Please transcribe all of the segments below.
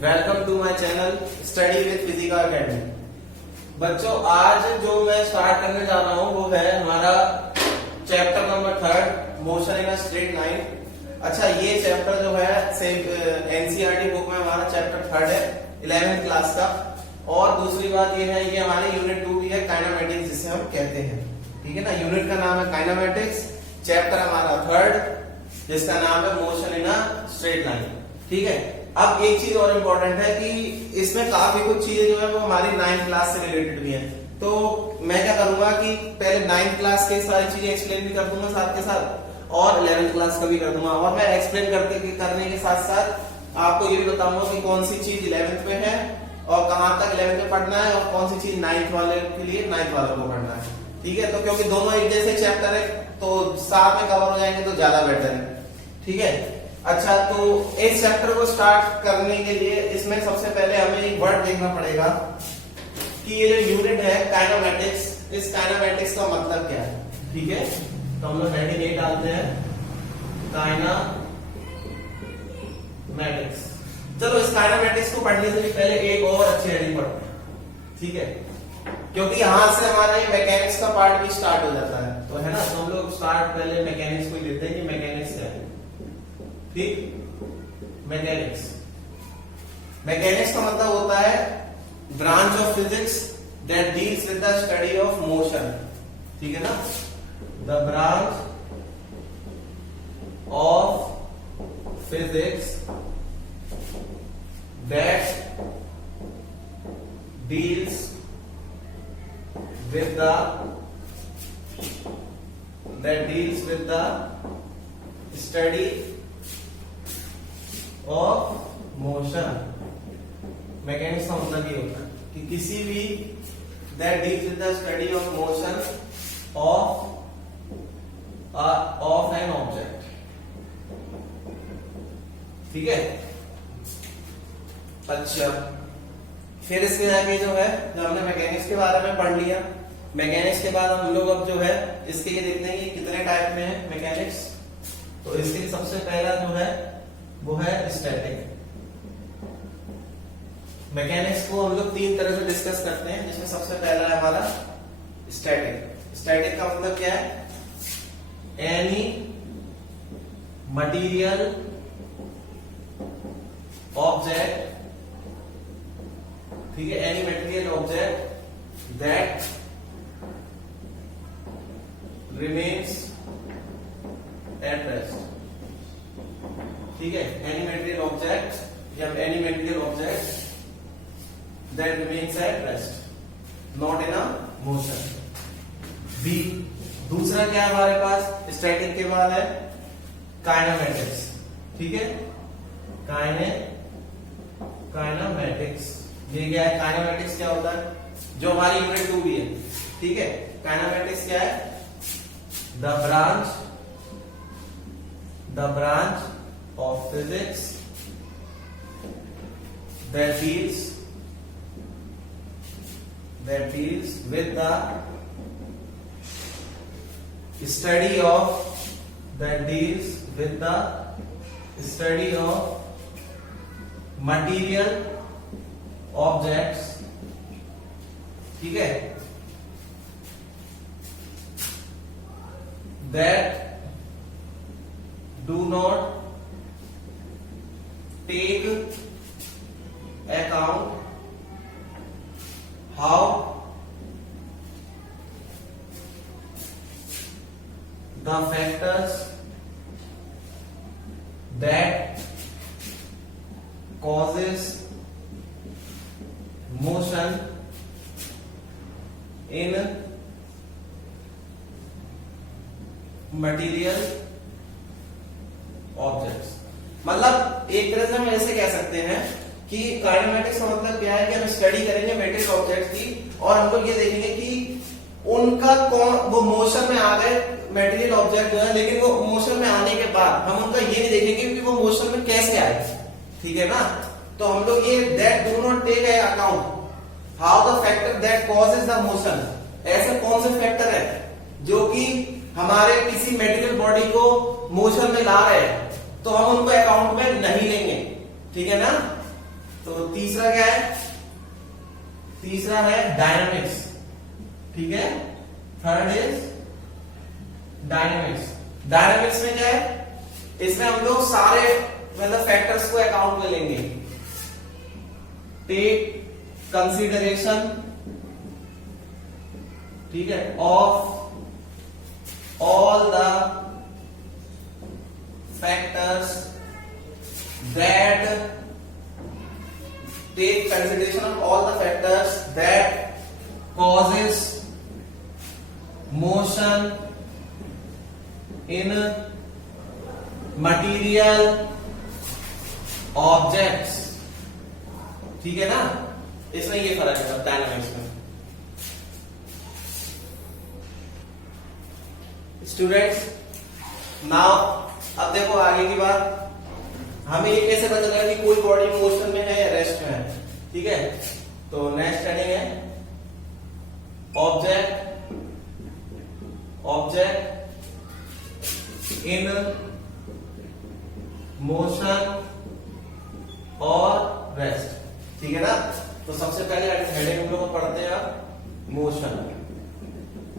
Welcome to my channel study with Physica academy. बच्चों, आज जो मैं स्टार्ट करने जा रहा हूँ वो है हमारा chapter number 3 motion in a straight line. अच्छा, ये चैप्टर जो है एनसीईआरटी बुक में हमारा चैप्टर 3 है 11th क्लास का। और दूसरी बात ये है, ये हमारे यूनिट 2 भी है, काइनेमेटिक्स जिसे हम कहते हैं। ठीक है ना, यूनिट का नाम है काइनेमेटिक्स, चैप्टर हमारा 3 जिसका नाम है motion in a straight line. ठीक है, अब एक चीज और इम्पोर्टेंट है कि इसमें काफी कुछ चीजें जो है वो हमारी 9th क्लास से रिलेटेड भी है। तो मैं क्या करूंगा कि पहले 9th क्लास के सारी चीजें एक्सप्लेन भी कर दूंगा साथ के साथ, और 11th क्लास का भी कर दूंगा। और मैं एक्सप्लेन करने के साथ साथ आपको ये भी बताऊंगा कि कौन सी चीज 11th में है और कहाँ तक 11th में पढ़ना है, और कौन सी चीज 9th वाले के लिए 9th वालों को पढ़ना है। ठीक है, तो क्योंकि दोनों एक जैसे चैप्टर है तो साथ में कवर हो जाएंगे तो ज्यादा बेटर है। ठीक है, अच्छा, तो इस चैप्टर को स्टार्ट करने के लिए इसमें सबसे पहले हमें एक वर्ड देखना पड़ेगा कि ये जो यूनिट है काइनेमेटिक्स, इस काइनेमेटिक्स का मतलब क्या है। ठीक है, तो हम लोग हेडिंग ये डालते हैं काइनेमेटिक्स। चलो, इस काइनेमेटिक्स को पढ़ने से पहले एक और अच्छी हेडिंग पढ़ते हैं। ठीक है, क्योंकि यहां से हमारा ये मैकेनिक्स का पार्ट भी स्टार्ट हो जाता है, तो है ना, तो हम लोग स्टार्ट पहले मैकेनिक्स को ही लेते हैं कि मैकेनिक्स क्या है। ठीक, मैकेनिक्स का मतलब होता है branch of physics that deals with the study of motion. ठीक है ना, the branch of physics that deals with the study of motion। Mechanics का मतलब ये होता है कि किसी भी that deals with the study of motion of an object। ठीक है, अच्छा, फिर इसके आगे जो है, जो हमने मैकेनिक्स के बारे में पढ़ लिया, मैकेनिक्स के बाद हम लोग अब जो है इसके लिए देखते हैं कि कितने टाइप में है मैकेनिक्स। तो इसके लिए सबसे पहला जो है वो है स्टैटिक। मैकेनिक्स को हम लोग 3 तरह से डिस्कस करते हैं, जिसमें सबसे पहला है हमारा स्टैटिक। स्टैटिक का मतलब क्या है? एनी मटीरियल ऑब्जेक्ट, ठीक है, any material object that remains at rest. ठीक है, एनी मटेरियल ऑब्जेक्ट या any material object that remains at rest not in a motion. B, दूसरा क्या है हमारे पास स्टैटिक के बाद है काइनेमेटिक्स। ठीक है, काइनेमेटिक्स, ये क्या है? काइनेमेटिक्स क्या होता है, जो हमारी यूनिट 2 भी है। ठीक है, काइनेमेटिक्स क्या है? The branch of physics that deals with the study of material objects. ठीक है, that do not take account how the factors that causes motion in material objects। मतलब एक तरह से हम ऐसे कह सकते हैं कि काइनेमेटिक्स का मतलब क्या है कि हम स्टडी करेंगे मटेरियल ऑब्जेक्ट की, और हम लोग ये देखेंगे कि उनका वो मोशन में आ गए मटेरियल ऑब्जेक्ट जो है, लेकिन वो मोशन में आने के बाद हम उनका ये नहीं देखेंगे कि वो मोशन में कैसे आए। ठीक है ना, तो हम लोग ये that do not take account how the factor that causes the motion, ऐसे कौन से फैक्टर है जो कि हमारे किसी मेडिकल बॉडी को मोशन में ला रहे हैं, तो हम उनको अकाउंट में नहीं लेंगे। ठीक है ना, तो तीसरा क्या है? तीसरा है डायनामिक्स, ठीक है। Third is dynamics. डायनामिक्स में क्या है? इसमें हम लोग सारे मतलब फैक्टर्स को अकाउंट में लेंगे। टेक कंसिडरेशन, ठीक है, of all the factors that take consideration of all the factors that causes motion in material objects, ठीक है ना। इसमें ये फर्क है डायनामिक्स में। स्टूडेंट्स नाउ अब देखो आगे की बात, हमें ये कैसे पता चलेगा कि कोई बॉडी मोशन में है या रेस्ट में है, ठीक है। तो नेक्स्ट हेडिंग है ऑब्जेक्ट इन मोशन और रेस्ट, ठीक है ना। तो सबसे पहले हेडिंग हम लोग पढ़ते हैं मोशन।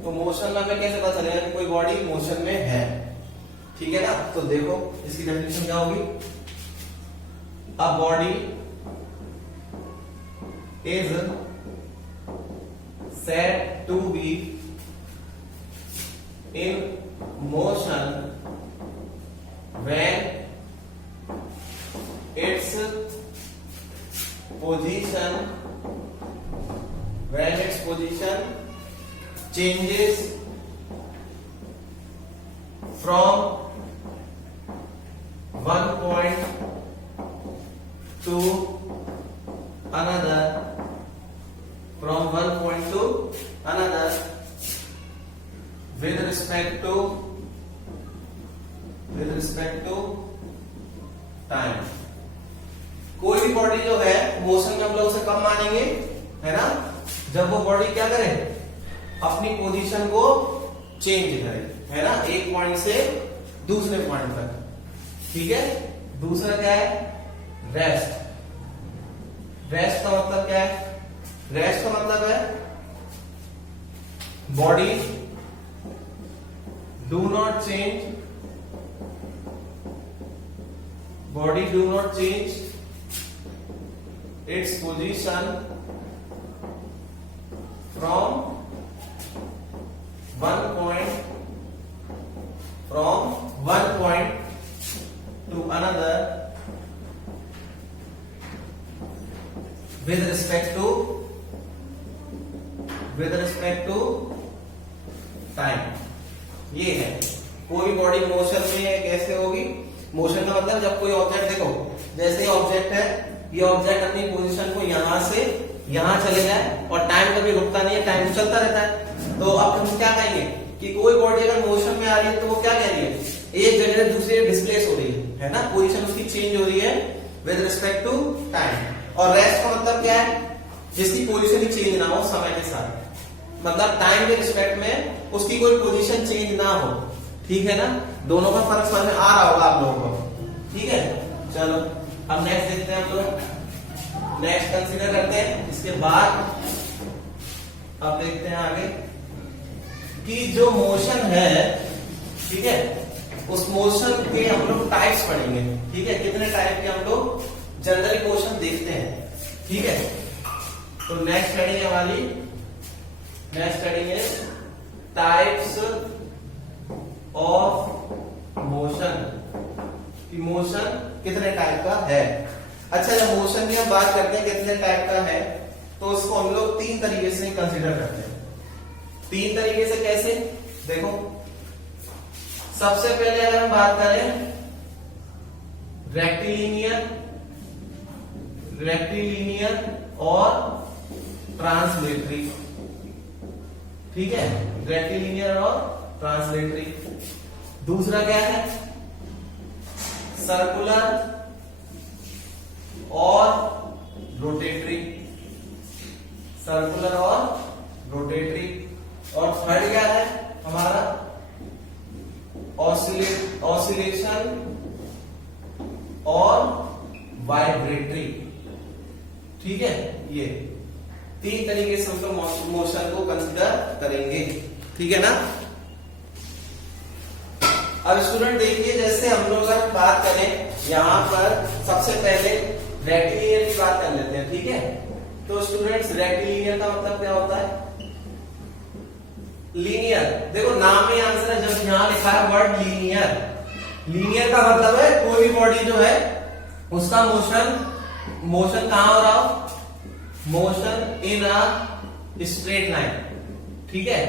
तो मोशन में हमें कैसे पता चलेगा कि कोई बॉडी मोशन में है, ठीक है ना। तो देखो इसकी डेफिनेशन क्या होगी? अ body is said to be in motion when its position changes from one point to another, with respect to time. कोई भी बॉडी जो है मोशन में हम लोग उसे कब मानेंगे, है ना, जब वो बॉडी क्या करे, अपनी पोजीशन को चेंज करे, है ना, एक पॉइंट से दूसरे पॉइंट तक, ठीक है। दूसरा क्या है? रेस्ट। रेस्ट का मतलब क्या है? रेस्ट का मतलब है body do not change its position from one point to another with respect to time। ये है कोई बॉडी मोशन में है, कैसे होगी? मोशन का मतलब जब कोई ऑब्जेक्ट, देखो जैसे ऑब्जेक्ट है, ये ऑब्जेक्ट अपनी पोजीशन को यहां से यहां चले जाए और टाइम कभी रुकता नहीं है, टाइम तो चलता रहता है। तो अब हम क्या कहेंगे कि कोई बॉडी अगर मोशन में आ रही है तो वो क्या कह रही है, एक जगह से दूसरी डिस्प्लेस हो रही है ना, पोजीशन उसकी चेंज हो रही है विद रिस्पेक्ट टू टाइम। और रेस्ट का मतलब क्या है? जिसकी पोजीशन ही चेंज ना हो समय के साथ, मतलब टाइम के रिस्पेक्ट में उसकी कोई पोजीशन चेंज ना हो, ठीक है ना। दोनों का फर्क समझ में आ रहा होगा आप लोगों को, ठीक है। चलो अब नेक्स्ट देखते हैं हम लोग, नेक्स्ट कंसीडर करते हैं। इसके बाद अब देखते हैं आगे कि जो मोशन है, ठीक है, उस मोशन के हम लोग टाइप्स पढ़ेंगे, ठीक है। कितने टाइप के हम लोग जनरली मोशन देखते हैं, ठीक है। तो नेक्स्ट हेडिंग है हमारी, next heading is types of motion. Motion कितने टाइप का है? अच्छा, जब मोशन की हम बात करते हैं कितने टाइप का है, तो उसको हम लोग तीन तरीके से कंसीडर करते हैं। तीन तरीके से कैसे? देखो सबसे पहले अगर हम बात करें रेक्टिलिनियर और ट्रांसलेटरी, ठीक है, रेक्टिलिनियर और ट्रांसलेटरी। दूसरा क्या है? सर्कुलर और रोटेटरी, सर्कुलर और रोटेटरी। और थर्ड क्या है हमारा? ऑसिलेशन और वाइब्रेटरी, ठीक है, ये 3 तरीके से हम लोग मोशन को कंसीडर करेंगे, ठीक है ना। अब स्टूडेंट देखिए, जैसे हम लोग अगर बात करें यहां पर सबसे पहले रेक्टिलिनियर की बात कर लेते हैं, ठीक है। तो स्टूडेंट्स रेक्टिलिनियर का मतलब क्या होता है? लीनियर। देखो नाम में आंसर है, जब यहां लिखा है वर्ड लीनियर, लीनियर का मतलब है कोई भी बॉडी जो है उसका मोशन कहां हो रहा हो? Motion in a straight line, ठीक है,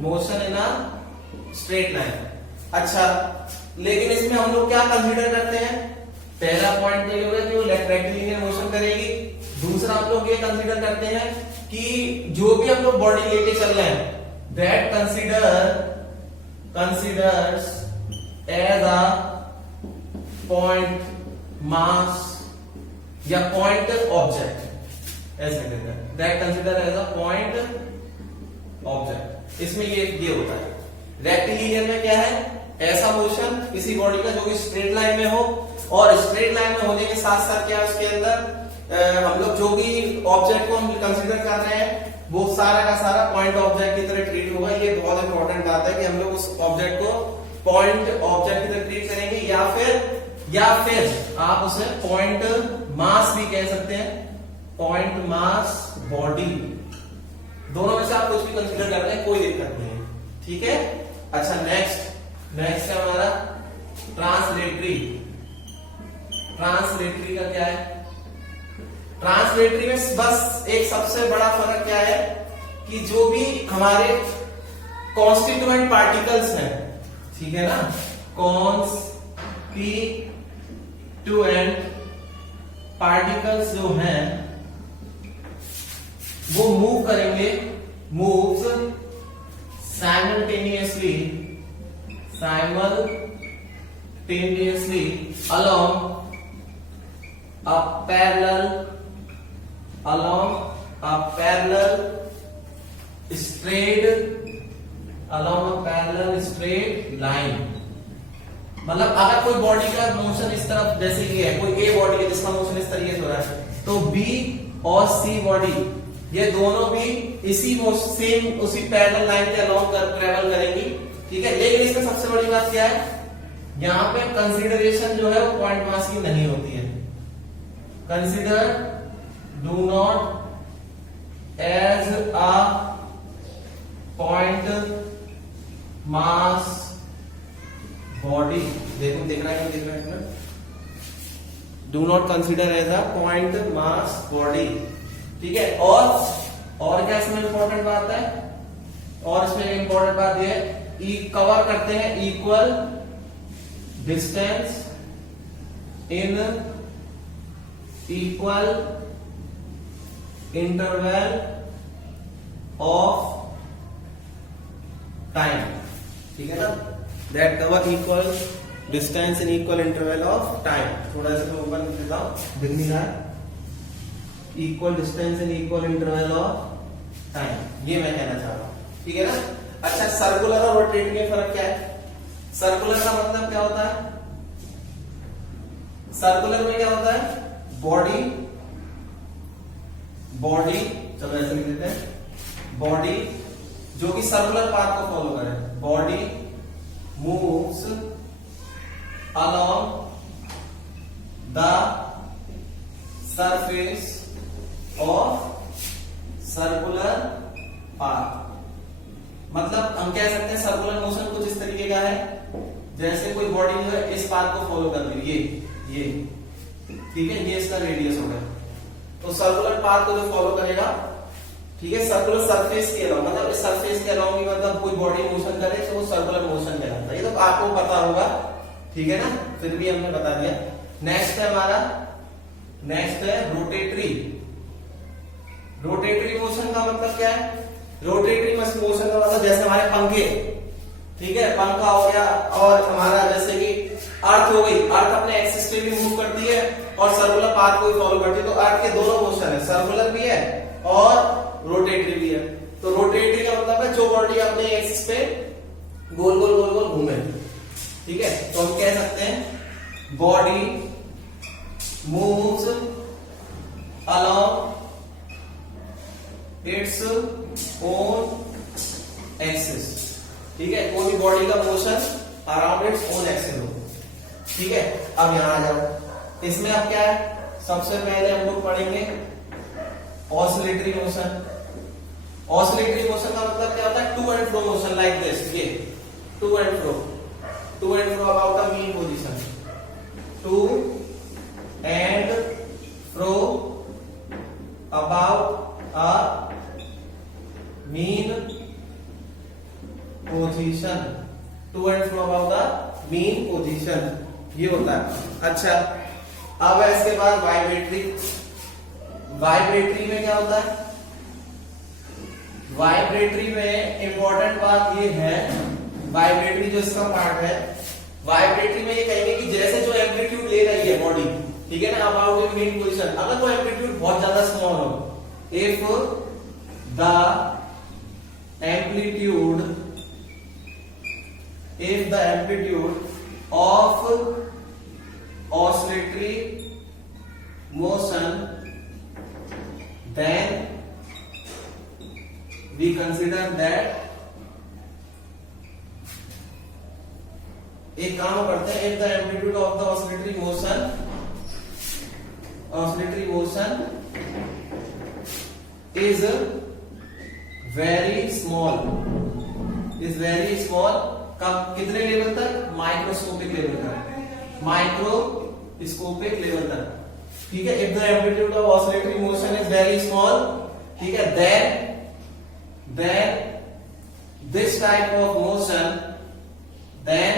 motion in a straight line. अच्छा, लेकिन इसमें हम लोग क्या कंसीडर करते हैं? पहला पॉइंट तो ये होगा कि वो रेक्टिलिनियर मोशन करेगी। दूसरा हम लोग ये कंसीडर करते हैं कि जो भी हम लोग बॉडी लेके चल रहे हैं, that considers as a point mass या point object, ऐसे कहते हैं, that consider as a point object। इसमें ये होता है। रेक्टिलिनियर में क्या है? ऐसा मोशन किसी बॉडी का जो कि स्ट्रेट लाइन में हो, और स्ट्रेट लाइन में होने के साथ साथ क्या है उसके अंदर हम लोग जो भी ऑब्जेक्ट को हम कंसीडर कर रहे हैं वो सारा का सारा पॉइंट ऑब्जेक्ट की तरह ट्रीट होगा। ये बहुत इंपॉर्टेंट बात है कि हम लोग उस ऑब्जेक्ट को पॉइंट ऑब्जेक्ट की तरह ट्रीट करेंगे, या फिर आप उसे पॉइंट मास भी कह सकते हैं, पॉइंट मास बॉडी, दोनों में से आप कुछ भी कंसीडर कर रहे हैं, कोई दिक्कत नहीं है, ठीक है। अच्छा, नेक्स्ट है हमारा ट्रांसलेटरी। ट्रांसलेटरी का क्या है? ट्रांसलेटरी में बस एक सबसे बड़ा फर्क क्या है कि जो भी हमारे कॉन्स्टिट्यूएंट पार्टिकल्स हैं, ठीक है ना, कॉन्स्टिट्यूएंट पार्टिकल्स जो हैं वो मूव करेंगे, moves simultaneously along a parallel straight line। मतलब अगर कोई बॉडी का मोशन इस तरफ, जैसे ये है कोई ए बॉडी है जिसका मोशन इस तरीके से हो रहा है, तो बी और सी बॉडी ये दोनों भी उसी पैरेलल लाइन के अलोंग ट्रेवल करेंगी, ठीक है। लेकिन इसमें सबसे बड़ी बात क्या है, यहां पे कंसीडरेशन जो है वो पॉइंट मास की नहीं होती है। Consider do not as a point mass body. देखो, दिख रहा है नहीं दिख रहा है? Do not consider as a point mass body, ठीक है। और क्या इसमें इंपॉर्टेंट बात है? और इसमें इंपॉर्टेंट बात ये है, कवर करते हैं equal distance in equal interval of time, ठीक है ना। That cover equal distance in equal interval of time. थोड़ा सा मैं ऊपर लिख देता हूं, दिख नहीं रहा है। Equal distance in equal interval of time, ये मैं कहना चाह रहा हूं, ठीक है ना। अच्छा, सर्कुलर और रोटेटिंग में फर्क क्या है? सर्कुलर का मतलब क्या होता है? सर्कुलर में क्या होता है? बॉडी, चलो ऐसे लिख देते हैं, बॉडी जो कि सर्कुलर पाथ को फॉलो करे, body moves along the surface of circular path। मतलब हम कह सकते हैं सर्कुलर मोशन कुछ इस तरीके का है, जैसे कोई बॉडी जो है इस पाथ को फॉलो कर रही है, ये ठीक है, ये इसका रेडियस होगा, तो सर्कुलर पाथ को जो फॉलो करेगा, ठीक है, सर्कुलर सरफेस के अलावा, मतलब इस सरफेस के अलावा मतलब कोई बॉडी मोशन करे तो वो सर्कुलर मोशन कहलाता है। ये तो आपको पता होगा, ठीक है ना, फिर भी हमने बता दिया। नेक्स्ट है हमारा, नेक्स्ट है रोटेटरी। रोटेटरी मोशन का मतलब क्या है? रोटेटरी मोशन का मतलब जैसे हमारे पंखे, ठीक है, पंखा हो गया, और हमारा जैसे कि अर्थ हो गई, अर्थ अपने एक्सिस पे भी मूव करती है और सर्कुलर पाथ को भी फॉलो करती है, तो अर्थ के दोनों मोशन है, सर्कुलर भी है और रोटेटरी भी है। तो रोटेटरी का मतलब है जो बॉडी अपने एक्सिस पे गोल गोल गोल गोल घूमे, ठीक है। तो हम कह सकते हैं body moves along its own axis. ठीक है, कोई भी बॉडी का motion around its own axis हो। ठीक है, अब यहां आ जाओ। इसमें अब क्या है, सबसे पहले हम लोग पढ़ेंगे ऑसिलेटरी मोशन। ऑसिलेटरी मोशन का मतलब क्या होता है, to and fro motion like this. ये to and fro about a mean position, to and fro about a mean position, to and fro about the mean position, ये होता है। अच्छा, अब इसके बाद वाइब्रेटरी। वाइब्रेटरी में क्या होता है, वाइब्रेटरी में इंपॉर्टेंट बात ये है, वाइब्रेटरी जो इसका पार्ट है, वाइब्रेटरी में ये कहेंगे कि जैसे जो एम्पलीट्यूड ले रही है बॉडी, ठीक है ना, अबाउट इन मीन पोजीशन, अगर वो एम्पलीट्यूड बहुत ज्यादा स्मॉल हो, if the amplitude of oscillatory motion, then we consider that, एक काम करते हैं, if the amplitude of the oscillatory motion is very small, कब, कितने लेवल तक, माइक्रोस्कोपिक लेवल तक, माइक्रोस्कोपिक लेवल तक। ठीक है, if the amplitude of oscillatory motion is very small, ठीक है, then this type of motion, then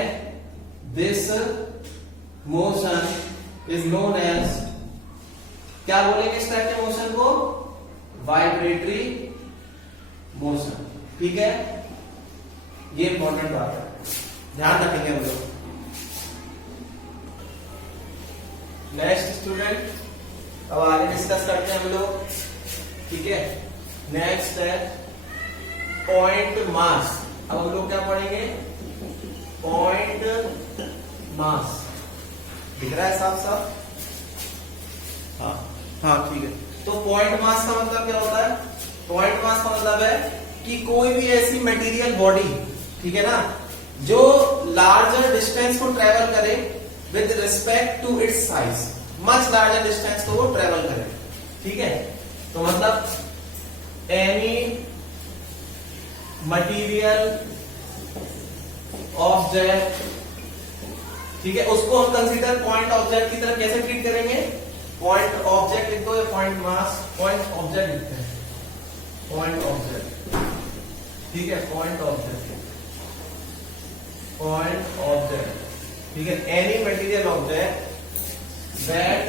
this motion is known as, क्या बोलेंगे इस टाइप के मोशन को, वाइब्रेटरी मोशन। ठीक है, ये इंपॉर्टेंट बात है, ध्यान रखेंगे हम लोग। नेक्स्ट स्टूडेंट, अब आगे डिस्कस करते हैं हम लोग। ठीक है, नेक्स्ट है पॉइंट मास। अब हम लोग क्या पढ़ेंगे, पॉइंट मास। दिख रहा है साफ साफ? हाँ ठीक है। तो पॉइंट मास का मतलब क्या होता है, पॉइंट मास का मतलब है कि कोई भी ऐसी मटेरियल बॉडी, ठीक है ना, जो लार्जर डिस्टेंस को ट्रेवल करे with respect to its size, much larger distance को वो ट्रेवल करे। ठीक है, तो मतलब एनी मटेरियल ऑब्जेक्ट, ठीक है, उसको हम कंसीडर पॉइंट ऑब्जेक्ट की तरह कैसे ट्रीट करेंगे, पॉइंट ऑब्जेक्ट लिख दो या पॉइंट मास, पॉइंट ऑब्जेक्ट लिखते हैं, पॉइंट ऑब्जेक्ट। ठीक है, पॉइंट ऑब्जेक्ट, पॉइंट ऑब्जेक्ट। ठीक है, any material object that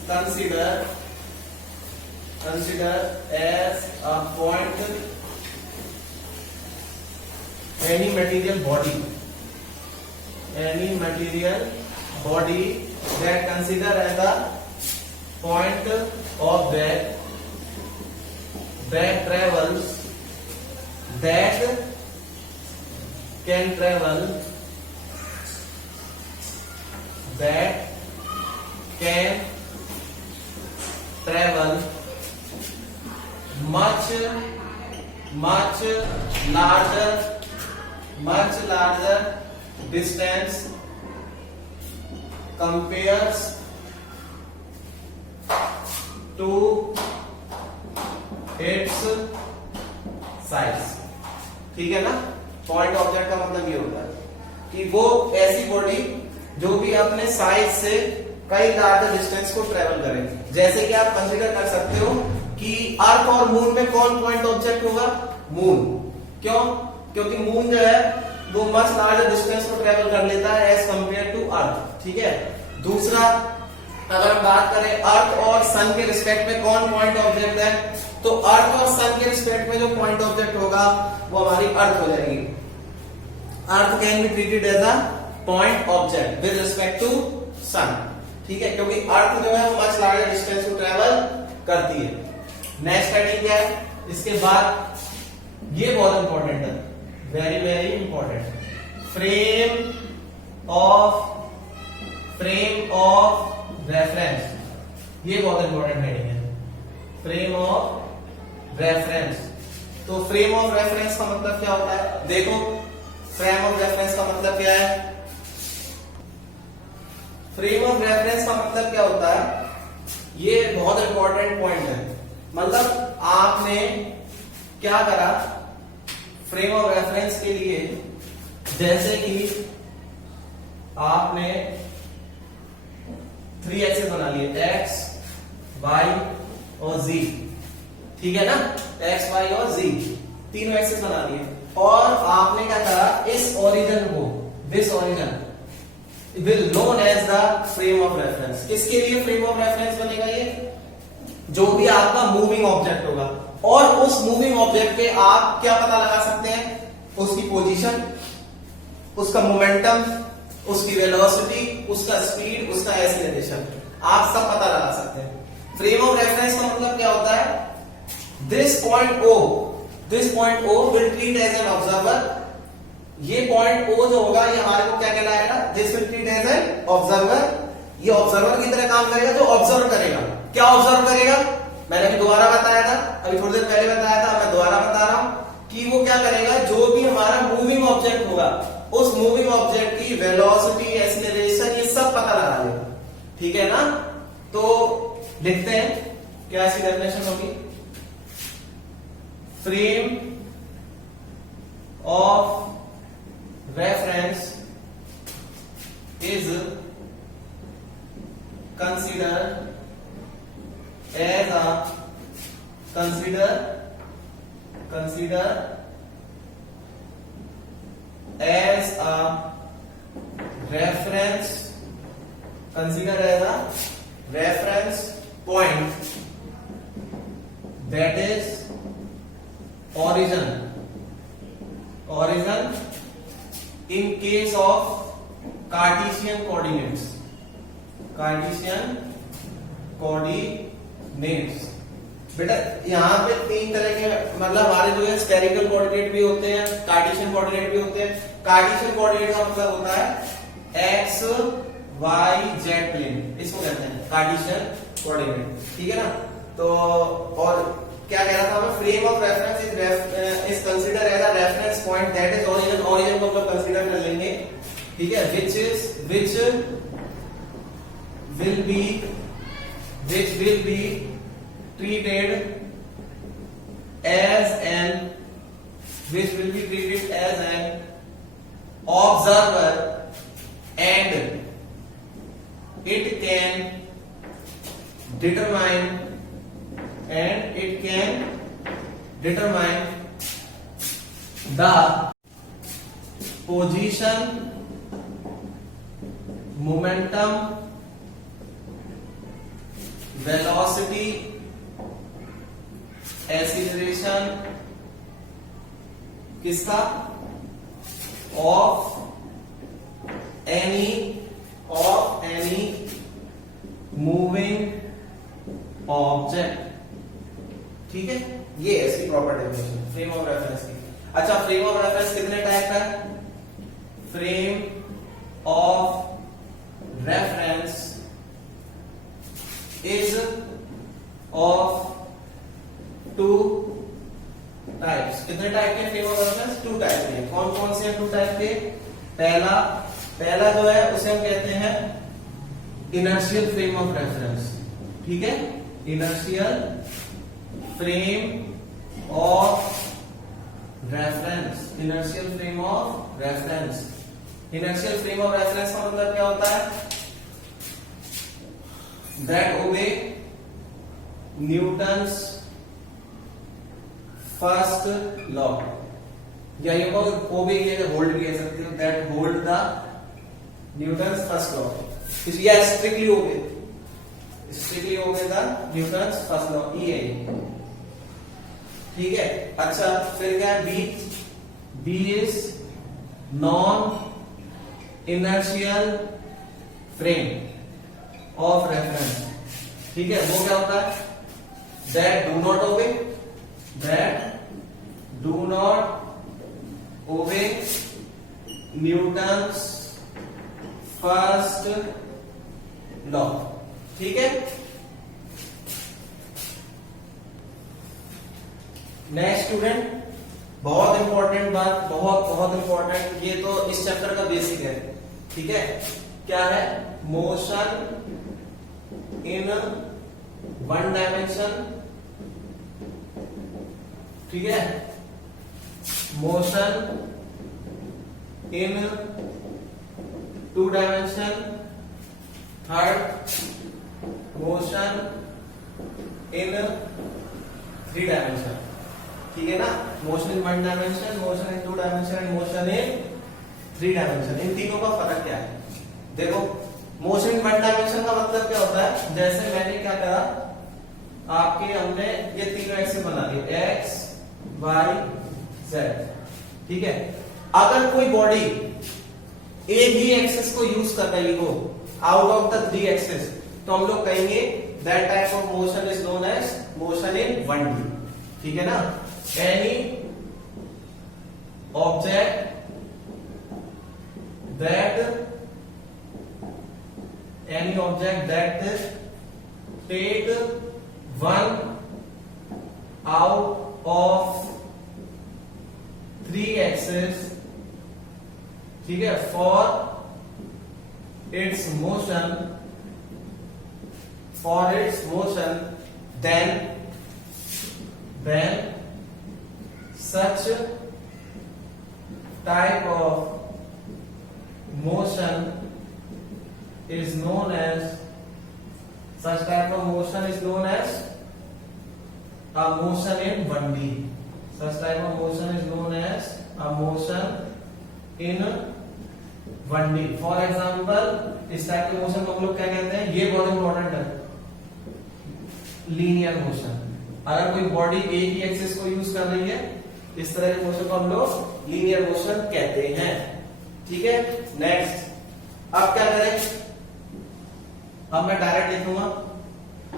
consider as a point, any material body that consider as a point object that can travel much larger distance compares to its size। ठीक है ना, point object का मतलब ये होता है कि वो ऐसी बॉडी जो भी अपने साइज से कई लार्जर डिस्टेंस को ट्रेवल करे। जैसे कि आप कंसीडर कर सकते हो कि अर्थ और मून में कौन पॉइंट ऑब्जेक्ट होगा, मून। क्यों? क्योंकि मून जो है वो मच लार्जर डिस्टेंस को ट्रेवल कर लेता है एज कंपेयर टू अर्थ। ठीक है, दूसरा अगर हम बात करें अर्थ और सन के रिस्पेक्ट में कौन पॉइंट ऑब्जेक्ट है, तो अर्थ और सन के रिस्पेक्ट में जो पॉइंट ऑब्जेक्ट होगा वो हमारी अर्थ हो जाएगी। Earth can be treated as a point object with respect to sun. ठीक है, क्योंकि अर्थ जो है वो मच लार्जर डिस्टेंस को ट्रेवल करती है। नेक्स्ट हेडिंग क्या है इसके बाद, ये बहुत इंपॉर्टेंट है, very very important, frame of reference. ये बहुत इंपॉर्टेंट हेडिंग है, फ्रेम ऑफ रेफरेंस। तो फ्रेम ऑफ रेफरेंस का मतलब क्या होता है? देखो, फ्रेम ऑफ रेफरेंस का मतलब क्या है? फ्रेम ऑफ रेफरेंस का मतलब क्या होता है? ये बहुत इंपॉर्टेंट पॉइंट है। मतलब आपने क्या करा फ्रेम ऑफ रेफरेंस के लिए, जैसे कि आपने 3 एक्सेस बना लिए, एक्स, वाई और z, ठीक है ना? एक्स, वाई और z तीनों एक्सेस बना लिए, और आपने क्या करा, इस ओरिजिन को, this origin will known as the frame of reference. किसके लिए फ्रेम ऑफ रेफरेंस बनेगा? ये जो भी आपका मूविंग ऑब्जेक्ट होगा, और उस मूविंग ऑब्जेक्ट पे आप क्या पता लगा सकते हैं? उसकी पोजीशन, उसका मोमेंटम, उसकी वेलोसिटी, उसका स्पीड, उसका एक्सीलरेशन, आप सब पता लगा सकते हैं। फ्रेम ऑफ रेफरेंस का मतलब क्या होता है? This point O will treat as an observer. ये पॉइंट O जो होगा, ये हमारे को क्या कहलाएगा? This will treat as an observer. ये ऑब्जर्वर की तरह काम करेगा, जो ऑब्जर्व करेगा। क्या ऑब्जर्व करेगा? मैंने अभी दोबारा बताया था, अभी थोड़ी देर पहले बताया था, मैं दोबारा बता रहा हूं कि वो क्या करेगा, जो भी हमारा मूविंग ऑब्जेक्ट होगा, उस मूविंग ऑब्जेक्ट की वेलोसिटी, एक्सीलरेशन, ये सब पता लगा लेगा, ठीक है ना? तो लिखते हैं, क्या इसकी डेफिनेशन होगी? Frame of reference is considered as a consider as a reference point that is origin in case of Cartesian coordinates, बेटा यहाँ पे 3 तरह के, मतलब हमारे जो है स्फेरिकल कोऑर्डिनेट भी होते हैं, कार्टेशियन कोऑर्डिनेट भी होते हैं। कार्टेशियन कोऑर्डिनेट का मतलब होता है एक्स, वाई, जेड प्लेन, इसको कहते हैं कार्टेशियन कोऑर्डिनेट, ठीक है ना? तो और क्या कह रहा था मैं? Frame of reference is consider as a reference point that is origin को मतलब कंसीडर कर लेंगे, ठीक है? which will be treated as an observer, and it can determine the position, momentum, velocity, acceleration किसका? of any moving object, ठीक है? ये है इसकी proper definition frame of reference की। अच्छा, फ्रेम ऑफ रेफरेंस कितने टाइप का है? Frame of reference is of 2 types. कितने टाइप के फ्रेम ऑफ रेफरेंस? 2 टाइप के। कौन कौन से 2 टाइप के? पहला जो है उसे हम कहते हैं इनर्शियल फ्रेम ऑफ रेफरेंस, ठीक है? Inertial frame of reference, inertial frame of reference. Inertial frame of reference का मतलब क्या होता है? दैट ओबे न्यूटन्स फर्स्ट लॉ, या ये ओबे होल्ड भी कह सकते हो, that hold the Newton's first law, या strictly obey the Newton's first law, E, ठीक है? अच्छा, फिर क्या है? B is non inertial frame of reference, ठीक है? वो क्या होता है? That do not obey Newton's first law, ठीक है? नेक्स्ट स्टूडेंट, बहुत इंपॉर्टेंट बात, बहुत बहुत इंपॉर्टेंट, ये तो इस चैप्टर का बेसिक है, ठीक है। क्या है? मोशन इन वन डायमेंशन, ठीक है। Motion in two dimension, third motion in three dimension, ठीक है ना। Motion in one dimension, motion in two dimension and motion in three dimension, इन तीनों का फर्क क्या है? देखो, मोशन इन वन डायमेंशन का मतलब क्या होता है? जैसे मैंने क्या करा, आपके हमने ये तीनों एक्सिस बना दिए, एक्स वाई जेड, ठीक है। अगर कोई बॉडी एक ही एक्सिस को यूज कर रही हो out of the three axis, तो हम लोग कहेंगे that type of motion is known as motion in 1D, ठीक है ना। Any object that take one out of three axes, ठीक है, for its motion, then such type of motion is known as a motion in 1D. Such type of motion is known as a motion in 1D. For example, इस type के motion को हम लोग क्या कहते हैं? ये बहुत इंपॉर्टेंट है, लीनियर मोशन। अगर कोई बॉडी एक ही एक्सिस को यूज कर रही है, इस तरह के मोशन को हम लोग लीनियर मोशन कहते हैं, ठीक है। नेक्स्ट, अब क्या करें? अब मैं डायरेक्ट लिखूंगा,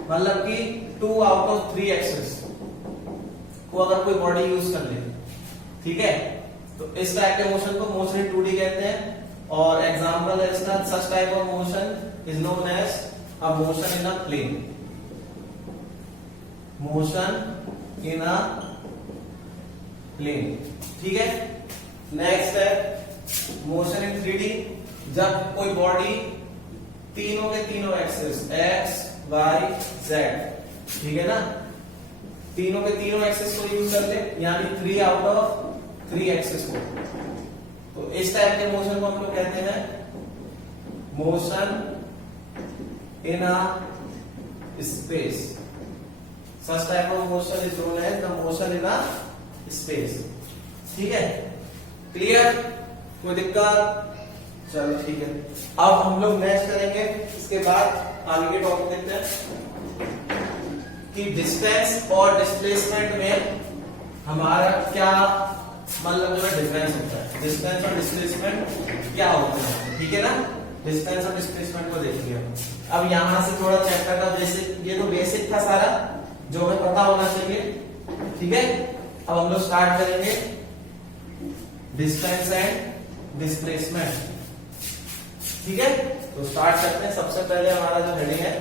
मतलब कि 2 आउट ऑफ 3 एक्सिस को अगर कोई बॉडी यूज कर ले, ठीक है, तो इस टाइप के मोशन को मोशन इन 2D कहते हैं। और एग्जांपल है इसका, such type of motion is known as a motion in a plane, motion in a plane, ठीक है। नेक्स्ट है मोशन इन 3D, जब कोई बॉडी तीनों के तीनों एक्सिस एक्स वाई जेड, ठीक है ना, तीनों के तीनों एक्सिस को यूज कर ले, यानी 3 आउट ऑफ 3 एक्सिस को, तो इस टाइप के मोशन को हम लोग कहते हैं motion in a space. Such type of motion is known as the motion in a space, ठीक है। क्लियर? कोई दिक्कत? चलो ठीक है। अब हम लोग नेक्स्ट करेंगे, इसके बाद आगे के टॉपिक देखते हैं कि डिस्टेंस और डिस्प्लेसमेंट में हमारा क्या मतलब जो डिफरेंस होता है। डिस्टेंस और डिस्प्लेसमेंट क्या होता है, ठीक है ना। डिस्टेंस और डिस्प्लेसमेंट को देखिए। अब यहां से थोड़ा चैप्टर का बेसिक, ये तो बेसिक था सारा जो हमें पता होना चाहिए, ठीक है। अब हम लोग स्टार्ट करेंगे डिस्टेंस एंड डिस्प्लेसमेंट, ठीक है। तो स्टार्ट करते हैं। सबसे पहले हमारा जो हेडिंग है,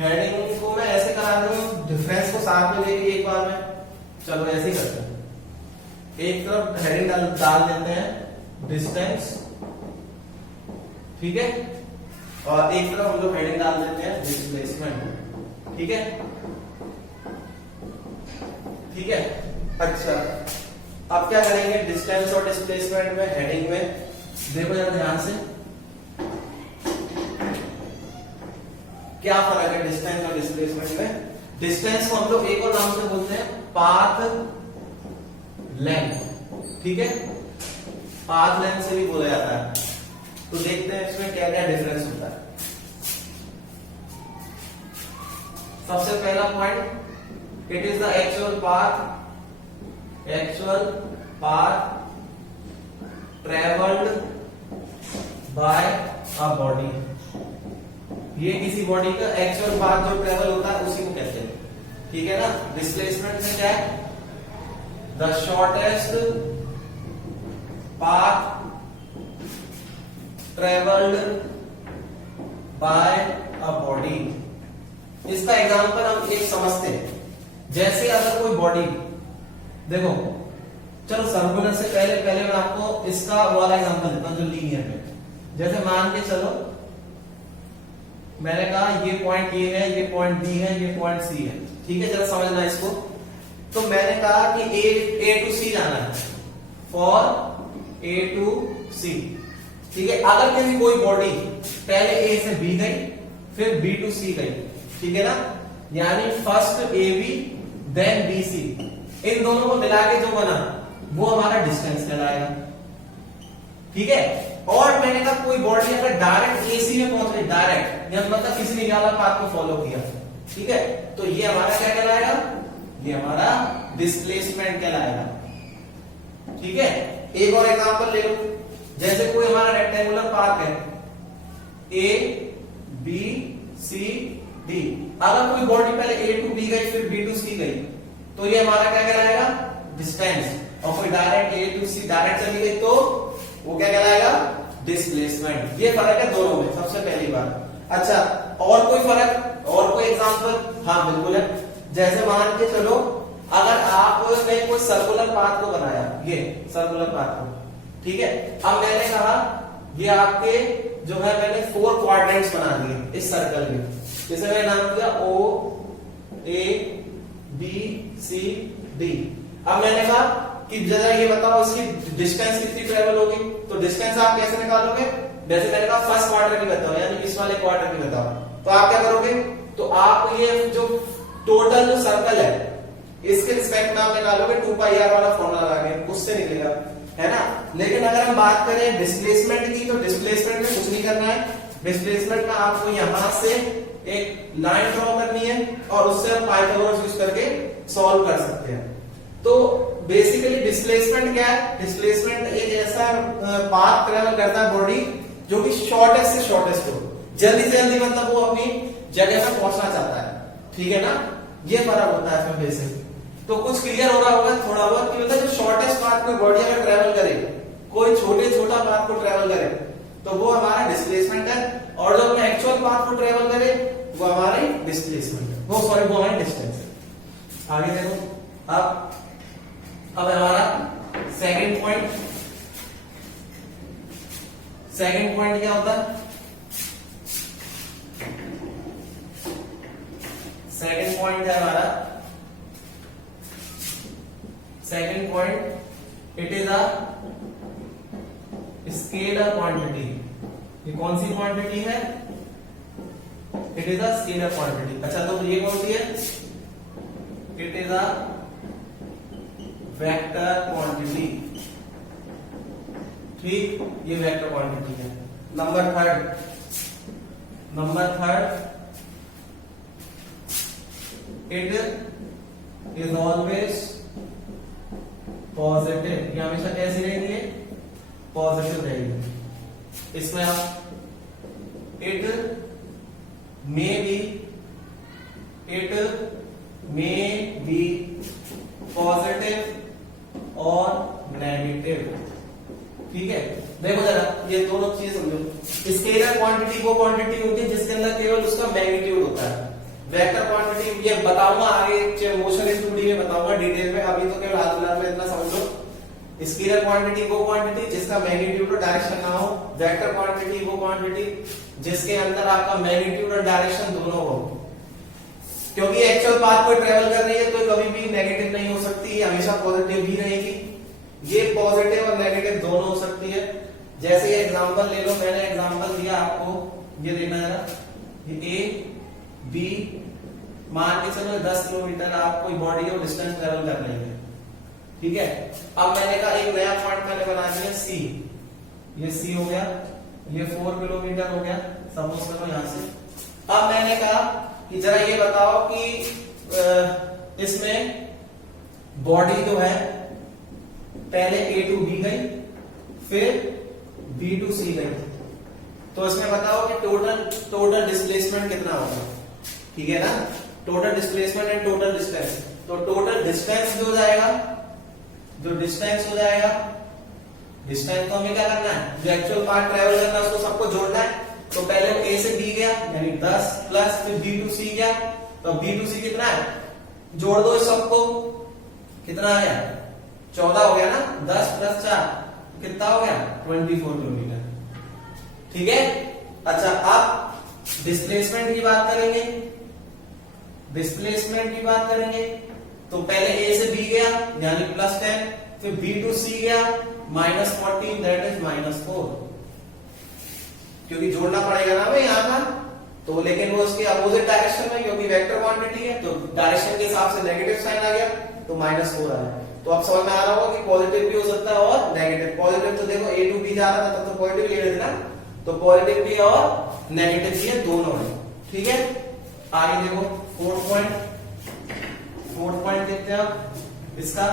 हेडिंग को मैं ऐसे करा दूं, डिफरेंस को साथ में लेके एक बार में, चलो ऐसे ही करते हैं। एक तरफ हेडिंग डाल देते हैं डिस्टेंस, ठीक है, और एक तरफ हम लोग हेडिंग डाल देते हैं डिस्प्लेसमेंट, ठीक है, ठीक है। अच्छा, अब क्या करेंगे डिस्टेंस और डिस्प्लेसमेंट में, हेडिंग में देखो जरा ध्यान से, क्या फर्क है डिस्टेंस और डिस्प्लेसमेंट में। डिस्टेंस को हम लोग एक और नाम से बोलते हैं पाथ लेंथ, ठीक है, पाथ लेंथ से भी बोला जाता है। तो देखते हैं इसमें क्या क्या डिफरेंस होता है। सबसे पहला point, it is the actual path travelled by a body. ये किसी बॉडी का एक्चुअल पाथ जो ट्रेवल होता है उसी को कहते हैं, ठीक है ना। डिस्प्लेसमेंट में क्या है, the shortest path travelled by a body. इसका एग्जांपल हम एक समझते हैं। जैसे अगर कोई बॉडी, देखो चलो सर्कुलर से पहले पहले मैं आपको इसका वाला एग्जांपल देता हूं जो लीनियर है। जैसे मान के चलो मैंने कहा ये पॉइंट ए है, ये पॉइंट बी है, ये पॉइंट सी है, ठीक है, जरा समझना इसको। तो मैंने कहा कि ए टू सी जाना है, फॉर ए टू सी, ठीक है। अगर मेरी कोई बॉडी पहले ए से बी गई फिर बी टू सी गई, ठीक है ना, यानी first A B then B C, इन दोनों को मिला के जो बना वो हमारा डिस्टेंस कहलाएगा, ठीक है। और मैंने कहा कोई बॉडी अगर डायरेक्ट एसी में पहुंच गई, डायरेक्ट या मतलब किसी ने वाला पाथ को फॉलो किया, ठीक है, तो ये हमारा क्या कहलाएगा, ये हमारा डिस्प्लेसमेंट कहलाएगा, ठीक है। एक और एग्जांपल ले लो, जैसे कोई हमारा रेक्टेंगुलर पाथ है ए बी सी डी, अगर कोई बॉडी पहले ए टू बी गई फिर बी टू सी गई तो ये हमारा क्या कहलाएगा, डिस्टेंस। और कोई direct A to C direct चली गई तो वो क्या कहलाएगा, डिस्प्लेसमेंट। ये फर्क है दोनों में, सबसे पहली बात। अच्छा, और कोई फर्क, और कोई एग्जांपल? हाँ बिल्कुल है। जैसे मान के चलो अगर आपने कोई सर्कुलर पाथ को बनाया, ये सर्कुलर पाथ को, ठीक है, अब मैंने कहा ये आपके जो है मैंने 4 क्वाड्रेंट्स बना दिए इस सर्कल में, जैसे मैंने नाम दिया ओ ए बी सी डी। अब मैंने कहा कि जरा ये बताओ इसकी डिस्टेंस कितनी ट्रेवल होगी, तो डिस्टेंस आप कैसे निकालोगे, जैसे मैंने कहा फर्स्ट क्वार्टर की बताओ यानी इस वाले क्वार्टर की बताओ, तो आप क्या करोगे, तो आप ये जो टोटल जो सर्कल है इसके रिस्पेक्ट में आप निकालोगे 2πr वाला फॉर्मूला लगा के, उससे निकलेगा, है ना। लेकिन अगर हम बात करें डिस्प्लेसमेंट की, तो डिस्प्लेसमेंट में कुछ नहीं करना है, डिस्प्लेसमेंट में आपको यहां से एक लाइन ड्रॉ करनी है और उससे हम पाइथागोरस यूज करके सॉल्व कर सकते हैं। तो बेसिकली डिस्प्लेसमेंट क्या है, डिस्प्लेसमेंट एक ऐसा पाथ ट्रेवल करता है बॉडी जो कि शॉर्टेस्ट से शॉर्टेस्ट हो, जल्दी से जल्दी मतलब वो अपनी जगह पर पहुंचना चाहता है, ठीक है ना, ये फर्क होता है इसमें बेसिक। तो कुछ क्लियर हो रहा होगा थोड़ा बहुत कि मतलब जो शॉर्टेस्ट पाथ कोई बॉडी अगर ट्रेवल करे, कोई छोटा पाथ को ट्रेवल करे तो वो हमारा डिस्प्लेसमेंट है, और जो अपने एक्चुअल पाथ को ट्रेवल करे वो हमारी डिस्प्लेसमेंट है, वो सॉरी वो हमारी डिस्टेंस है। आगे देखो, अब हमारा सेकंड पॉइंट क्या होता है, सेकंड पॉइंट है हमारा, second point it is a scalar quantity. ये कौन सी क्वांटिटी है, it is a scalar quantity. अच्छा, तो ये कौन सी है, it is a vector quantity, ठीक, ये वेक्टर क्वांटिटी है। Number third it is always positive, ये हमेशा कैसी रहेंगे, पॉजिटिव रहेगी। इसमें आप इट मे बी पॉजिटिव और नेगेटिव, ठीक है। देखो जरा ये दोनों चीजें समझो, स्केलर क्वांटिटी वो क्वांटिटी होती है जिसके अंदर केवल उसका मैग्नीट्यूड होता है, वेक्टर क्वांटिटी ये बताऊंगा आगे मोशन इन 2D में बताऊंगा डिटेल में, अभी तो केवल हाथ फिलहाल में इतना समझ लो। स्केलर क्वांटिटी वो क्वांटिटी जिसका मैग्नीट्यूड और डायरेक्शन ना हो, वेक्टर क्वांटिटी वो क्वांटिटी जिसके अंदर आपका मैग्नीट्यूड और डायरेक्शन दोनों हो, क्योंकि एक्चुअल पाथ को ट्रेवल कर रही है तो कभी भी नेगेटिव नहीं हो सकती, हमेशा पॉजिटिव ही रहेगी। ये पॉजिटिव और नेगेटिव दोनों हो सकती है। जैसे ये एग्जांपल ले लो, मैंने एग्जांपल दिया आपको, ये देखना जरा, ये ए बी मान के चलो 10 किलोमीटर आप कोई बॉडी और डिस्टेंस ट्रेवल कर रही है, ठीक है। अब मैंने कहा एक नया पॉइंट मैंने बना दिया सी, ये सी हो गया, ये 4 किलोमीटर हो गया सपोज करो यहां से। अब मैंने कहा कि जरा ये बताओ कि इसमें बॉडी जो है पहले ए टू बी गई फिर बी टू सी गई, तो इसमें बताओ कि टोटल डिस्प्लेसमेंट कितना होगा, ठीक है ना, total displacement and total distance. तो टोटल डिस्टेंस जो हो जाएगा, जो डिस्टेंस हो जाएगा, डिस्टेंस को हमें क्या करना है, जो एक्चुअल पार्ट ट्रेवल करना है उसको सबको जोड़ना है। तो पहले वो ए से बी गया यानी 10 प्लस फिर बी टू सी गया, तो बी टू सी कितना है जोड़ दो इस सबको, कितना आ गया 14 हो गया ना, 10 + 4 कितना हो गया 24 किलोमीटर। ठीक है। अच्छा अब डिस्प्लेसमेंट की बात करेंगे, डिस्प्लेसमेंट की बात करेंगे तो पहले ए से बी गया यानी +10, फिर बी टू सी गया -14 दैट इज -4, क्योंकि जोड़ना पड़ेगा ना हमें यहाँ पर, तो लेकिन वो उसके अपोजिट डायरेक्शन में, क्योंकि वेक्टर क्वांटिटी है तो डायरेक्शन के हिसाब से नेगेटिव साइन आ गया तो -4 आया। तो अब समझ में आ रहा होगा कि पॉजिटिव भी हो सकता है और नेगेटिव। पॉजिटिव तो देखो ए टू बी जा रहा था तब तो पॉजिटिव ले रहे थे ना, तो पॉजिटिव भी और नेगेटिव भी है दोनों है। ठीक है। आगे देखो फोर्थ पॉइंट देखते हैं अब इसका।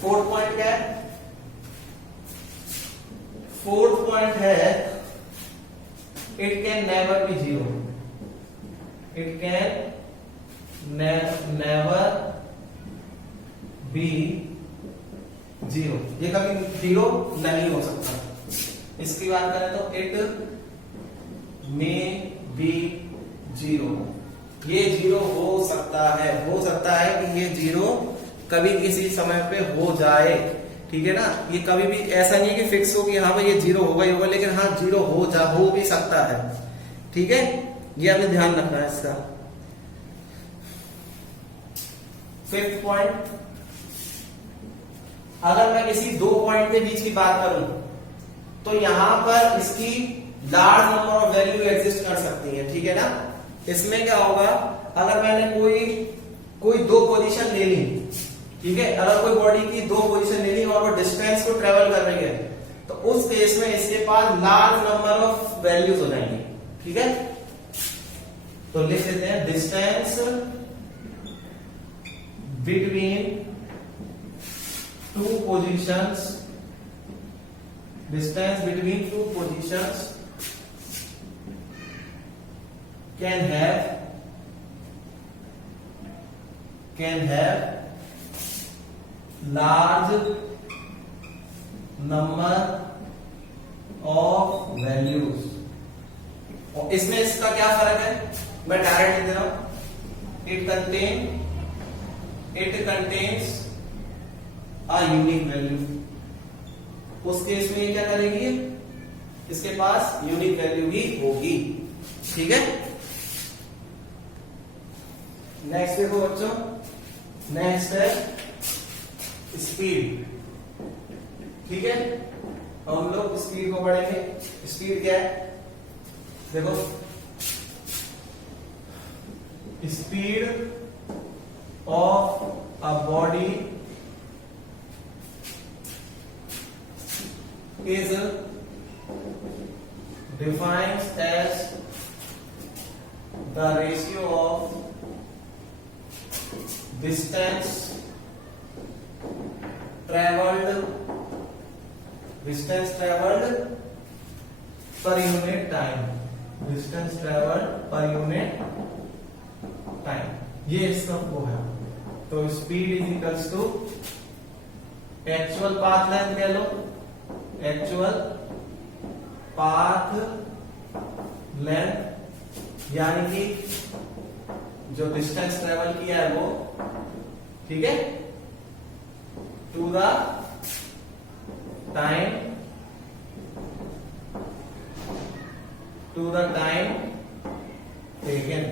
फोर्थ पॉइंट क्या है? फोर्थ पॉइंट है it can never be zero, it can never be zero, ये कभी जीरो नहीं हो सकता। इसकी बात करें तो इट मे बी जीरो, ये जीरो हो सकता है कि ये जीरो कभी किसी समय पे हो जाए। ठीक है ना, ये कभी भी ऐसा नहीं है कि फिक्स हो कि हाँ भाई ये जीरो होगा ही होगा, लेकिन हाँ जीरो हो भी सकता है। ठीक है, ये हमें ध्यान रखना है इसका। फिफ्थ पॉइंट, अगर मैं किसी दो पॉइंट के बीच की बात करूं तो यहां पर इसकी large number of value exist कर सकती है। ठीक है ना, इसमें क्या होगा, अगर मैंने कोई दो पोजीशन ले ली, ठीक है, अगर कोई बॉडी की दो पोजीशन ले ली और वो डिस्टेंस को ट्रेवल कर रही है तो उस केस में इसके पास लार्ज नंबर ऑफ वैल्यूज हो जाएंगी। ठीक है, तो लिख देते हैं distance between two positions, distance between two positions can have large number of values। और इसमें इसका क्या फर्क है, मैं डायरेक्ट लिख दे रहा हूं, it contains a unique value। उस केस में ये क्या करेगी, इसके पास यूनिक वैल्यू भी होगी। ठीक है, नेक्स्ट देखो बच्चों, नेक्स्ट है स्पीड। ठीक है, हम लोग स्पीड को पढ़ेंगे। स्पीड क्या है, देखो speed of a body is defined as the ratio of distance traveled per unit time, distance traveled per unit time, ये इसका वो है। तो speed is equals to actual path length कह लो, एक्चुअल पाथ लेंथ यानी कि जो डिस्टेंस ट्रेवल किया है वो, ठीक है, टू द टाइम टेकन,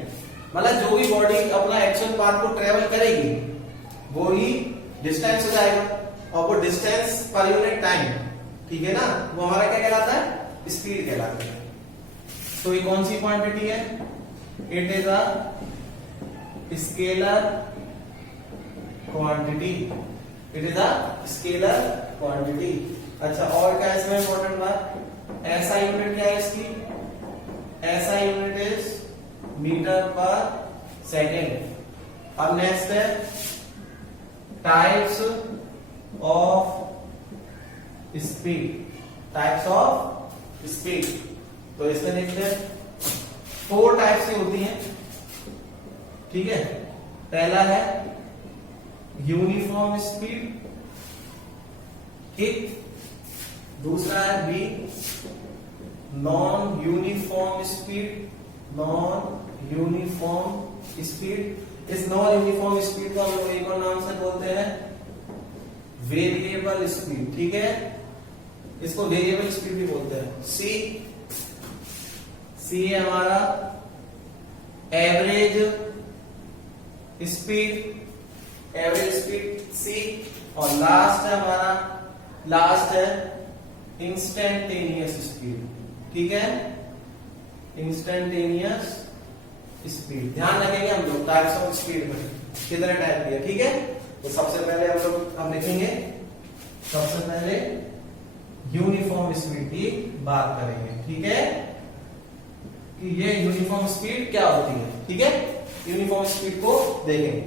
मतलब जो भी बॉडी अपना एक्चुअल पाथ को ट्रेवल करेगी वो ही डिस्टेंस हो जाएगा, और वो डिस्टेंस पर यूनिट टाइम, ठीक है ना, वो हमारा क्या कहलाता है, स्पीड कहलाता है। तो ये कौन सी क्वांटिटी है, it is a scalar quantity, it is a scalar quantity. अच्छा, और क्या है इसमें इंपॉर्टेंट बात, ऐसा यूनिट क्या है इसकी, ऐसा यूनिट इज मीटर पर सेकेंड। अब नेक्स्ट है types of speed, types of speed. तो इसमें देखते हैं 4 टाइप्स की होती हैं। ठीक है, पहला है यूनिफॉर्म स्पीड, ठीक, दूसरा है B non uniform speed, non uniform speed, इस नॉन यूनिफॉर्म स्पीड को हम लोग एक और नाम से बोलते हैं वेरिएबल स्पीड। ठीक है, इसको वेरिएबल स्पीड भी बोलते हैं। सी है हमारा एवरेज स्पीड सी, और लास्ट है हमारा इंस्टेंटेनियस स्पीड। ठीक है, इंस्टेंटेनियस स्पीड। ध्यान रखेंगे हम लोग टाइप्स ऑफ स्पीड में कितने टाइप की है। ठीक है, तो सबसे पहले हम लिखेंगे, सबसे पहले यूनिफॉर्म स्पीड की बात करेंगे। ठीक है, कि ये यूनिफॉर्म स्पीड क्या होती है। ठीक है, यूनिफॉर्म स्पीड को देखेंगे।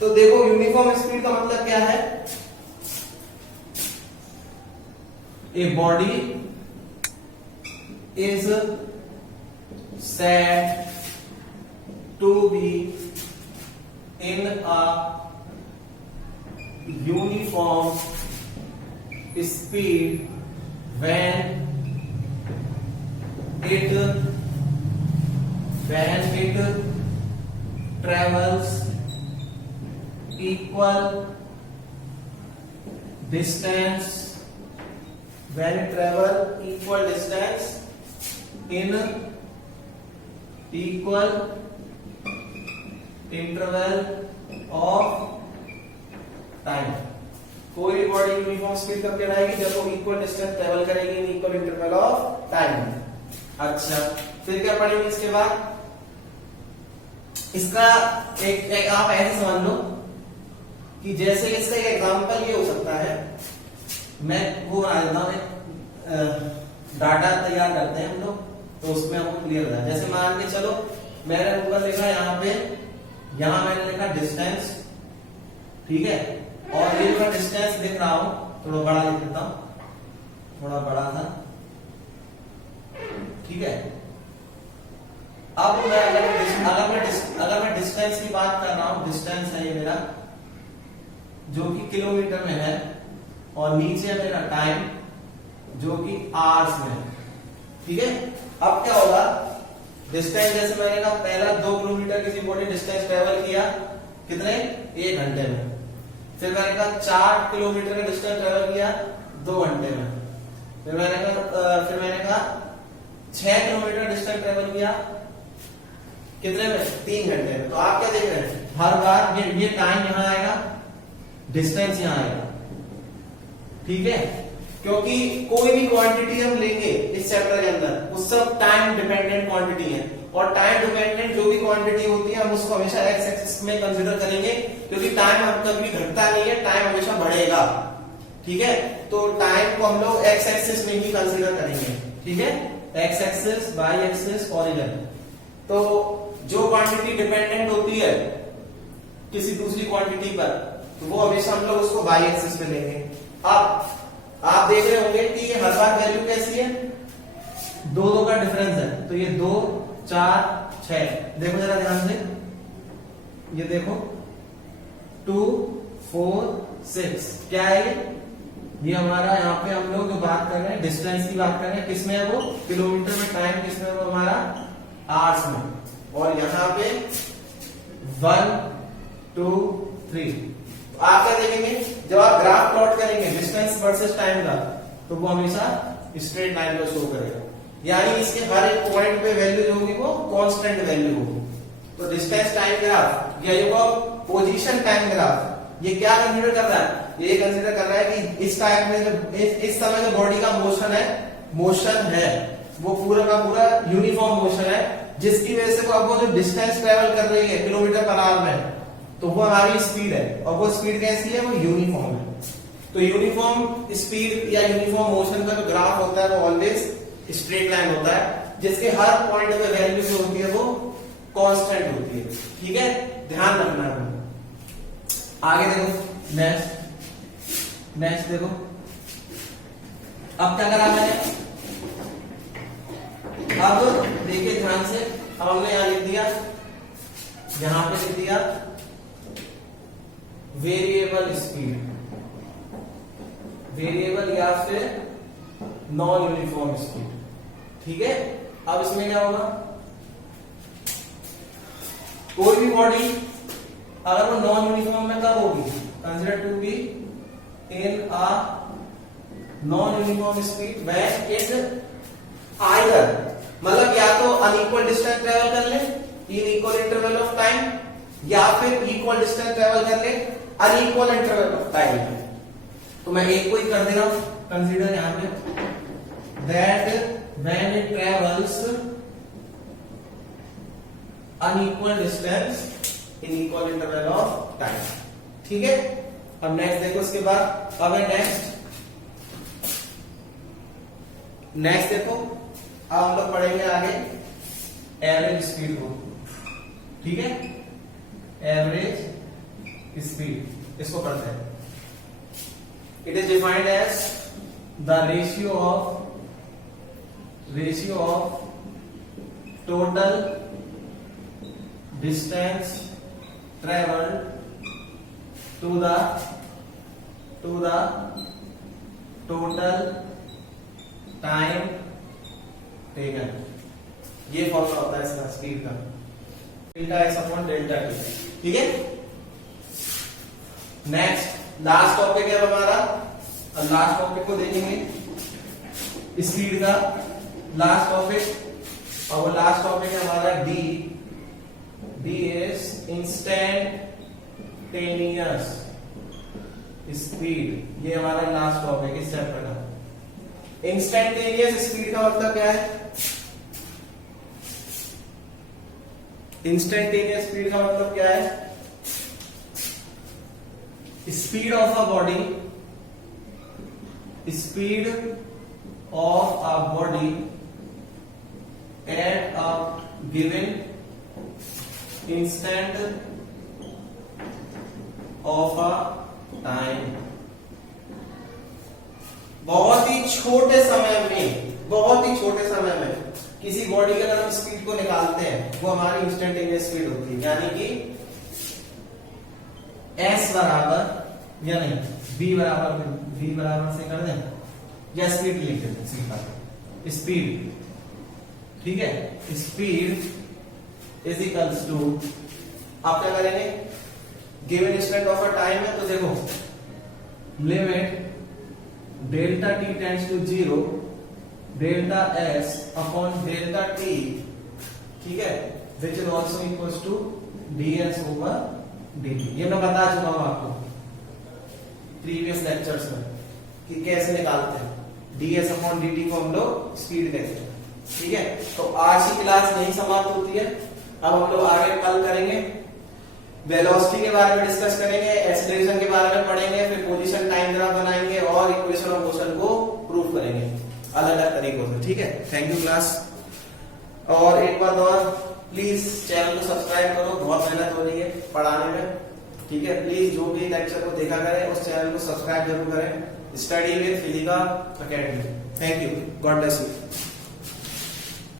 तो देखो यूनिफॉर्म स्पीड का मतलब क्या है, a body is said to be in a uniform speed when it travels equal distance in equal interval of time। कोई भी बॉडी यूनिफॉर्म स्पीड कब कहलाएगी, जब वो इक्वल डिस्टेंस ट्रेवल करेगी इन इक्वल इंटरवल ऑफ टाइम। अच्छा, फिर क्या पढ़ेंगे इसके बाद, इसका एक आप ऐसे समझ लो कि जैसे इसका एक एग्जांपल ये हो सकता है, मैं वो बना देता हूं, डाटा तैयार करते हैं हम लोग तो उसमें हमको क्लियर हो जाए। जैसे मान के चलो मैंने ऊपर लिखा यहाँ मैंने लिखा डिस्टेंस। ठीक है, और ये जो डिस्टेंस लिख रहा हूं थोड़ा बड़ा लिख देता हूं, थोड़ा बड़ा था। ठीक है, अब मैं अगर मैं डिस्टेंस की बात कर रहा हूं, डिस्टेंस है ये मेरा जो कि किलोमीटर में है, और नीचे है मेरा टाइम जो कि आवर्स में है। ठीक है, अब क्या होगा, डिस्टेंस जैसे मैंने कहा पहला 2 किलोमीटर किसी बॉडी डिस्टेंस ट्रेवल किया कितने, 1 घंटे में। फिर मैंने कहा 4 किलोमीटर का डिस्टेंस ट्रेवल किया 2 घंटे में। फिर मैंने कहा 6 किलोमीटर डिस्टेंस ट्रेवल किया कितने में, 3 घंटे में। तो आप क्या देख रहे हैं, हर बार ये टाइम यहां आएगा, डिस्टेंस यहां आएगा। ठीक है, क्योंकि कोई भी क्वांटिटी हम लेंगे इस चैप्टर के अंदर वो सब टाइम डिपेंडेंट क्वांटिटी है, और टाइम डिपेंडेंट जो भी क्वांटिटी होती है हम उसको हमेशा एक्स एक्सिस में कंसीडर करेंगे, क्योंकि टाइम हम कभी घटता नहीं है, टाइम हमेशा बढ़ेगा। ठीक है, तो टाइम को हम लोग एक्स एक्सिस में ही कंसीडर करेंगे। ठीक है, X axis, Y axis, origin. तो जो क्वांटिटी डिपेंडेंट होती है किसी दूसरी क्वांटिटी पर, तो वो हमेशा हम लोग उसको वाई एक्सिस में लेंगे। अब आप देख रहे होंगे कि ये हर बार वैल्यू कैसी है, 2 का डिफरेंस है, तो ये 2, 4, 6। देखो जरा ध्यान से, ये देखो 2, 4, 6 क्या है ये हमारा, यहाँ पे हम लोग जो बात कर रहे हैं डिस्टेंस की बात कर रहे हैं, किसमें है वो, किलोमीटर में। टाइम किसमें है वो हमारा, आवर्स में। और यहाँ पे 1, 2, 3। आप क्या देखेंगे, जब आप ग्राफ प्लॉट करेंगे डिस्टेंस वर्सेस टाइम का, तो वो हमेशा स्ट्रेट लाइन को शो करेगा, यानी इसके हर एक पॉइंट पे वैल्यू जो होगी वो कांस्टेंट वैल्यू होगी। तो डिस्टेंस टाइम ग्राफ या ये पोजीशन टाइम ग्राफ ये क्या कंसीडर कर रहा है, ये कंसीडर कर रहा है कि इस टाइम में जो इस समय जो बॉडी का मोशन है वो पूरा का पूरा यूनिफॉर्म मोशन है, जिसकी वजह से वो जो डिस्टेंस ट्रेवल कर रही है किलोमीटर पर आवर में, तो वो हमारी स्पीड है, और वो स्पीड कैसी है, वो यूनिफॉर्म है। तो यूनिफॉर्म स्पीड या यूनिफॉर्म मोशन का जो ग्राफ होता है वो ऑलवेज स्ट्रेट लाइन होता है, जिसके हर पॉइंट पे वैल्यू जो होती है वो कांस्टेंट होती है। ठीक है, ध्यान रखना है। आगे देखो, नेक्स्ट देखो, अब क्या करा मैंने, अब देखिए ध्यान से, अब हमने यहां लिख दिया, यहां पे लिख दिया वेरिएबल स्पीड, वेरिएबल या फिर नॉन यूनिफॉर्म स्पीड। ठीक है, अब इसमें क्या होगा, कोई भी बॉडी अगर वो नॉन यूनिफॉर्म में कब होगी, consider to be in a non uniform speed when it either, मतलब या तो अनइक्वल डिस्टेंस ट्रेवल कर ले in equal interval of time, या फिर इक्वल डिस्टेंस ट्रेवल कर ले अनइक्वल इंटरवल ऑफ टाइम। तो मैं एक को ही कर दे रहा हूं, कंसीडर यहां पे that when it travels unequal distance in equal interval of time. ठीक है, अब नेक्स्ट देखो उसके बाद, अब है नेक्स्ट देखो, अब हम लोग पढ़ेंगे आगे एवरेज स्पीड को। ठीक है, एवरेज स्पीड इसको पढ़ते हैं। It is defined as the ratio of total distance travelled to the total time taken. ये फॉर्मूला होता है इसका स्पीड का, delta X upon delta T. ठीक है, नेक्स्ट लास्ट टॉपिक है हमारा, अब लास्ट टॉपिक को देखेंगे स्पीड का लास्ट टॉपिक, और वो लास्ट टॉपिक है हमारा डी इज इंस्टेंटेनियस स्पीड। ये हमारा लास्ट टॉपिक इस चैप्टर का। इंस्टेंटेनियस स्पीड का मतलब क्या है? इंस्टेंटेनियस स्पीड का मतलब क्या है? Speed of a body, speed of a body at a given instant of a time. बहुत ही छोटे समय में किसी बॉडी के अगर हम स्पीड को निकालते हैं, वो हमारी इंस्टेंटेनियस स्पीड होती है, यानी कि s बराबर या नहीं v बराबर से कर दें, या स्पीड लिख देते हैं सीधा, स्पीड। ठीक है, स्पीड इज इक्वल्स टू, आप क्या करेंगे, given instant of a time है, तो देखो limit delta T tends to 0, delta S upon delta T, ठीक है, which is also equals to ds over dt। ये मैं बता चुका हूं आपको प्रीवियस लेक्चर्स में कि कैसे निकालते हैं ds अपॉन dt को हम लोग स्पीड कहते हैं। ठीक है, तो आज की क्लास यही समाप्त होती है। अब हम लोग आगे कल करेंगे, वेलोसिटी के बारे में डिस्कस करेंगे, एक्सेलरेशन के बारे में पढ़ेंगे, फिर पोजीशन टाइम ग्राफ बनाएंगे और इक्वेशन ऑफ मोशन को प्रूव करेंगे अलग अलग तरीकों से। ठीक है, थैंक यू क्लास। और एक बात और, प्लीज चैनल को सब्सक्राइब करो, बहुत मेहनत हो रही है पढ़ाने में। ठीक है, प्लीज जो भी लेक्चर को देखा करें उस चैनल को सब्सक्राइब जरूर करें, study with Physica academy. Thank you, God bless you.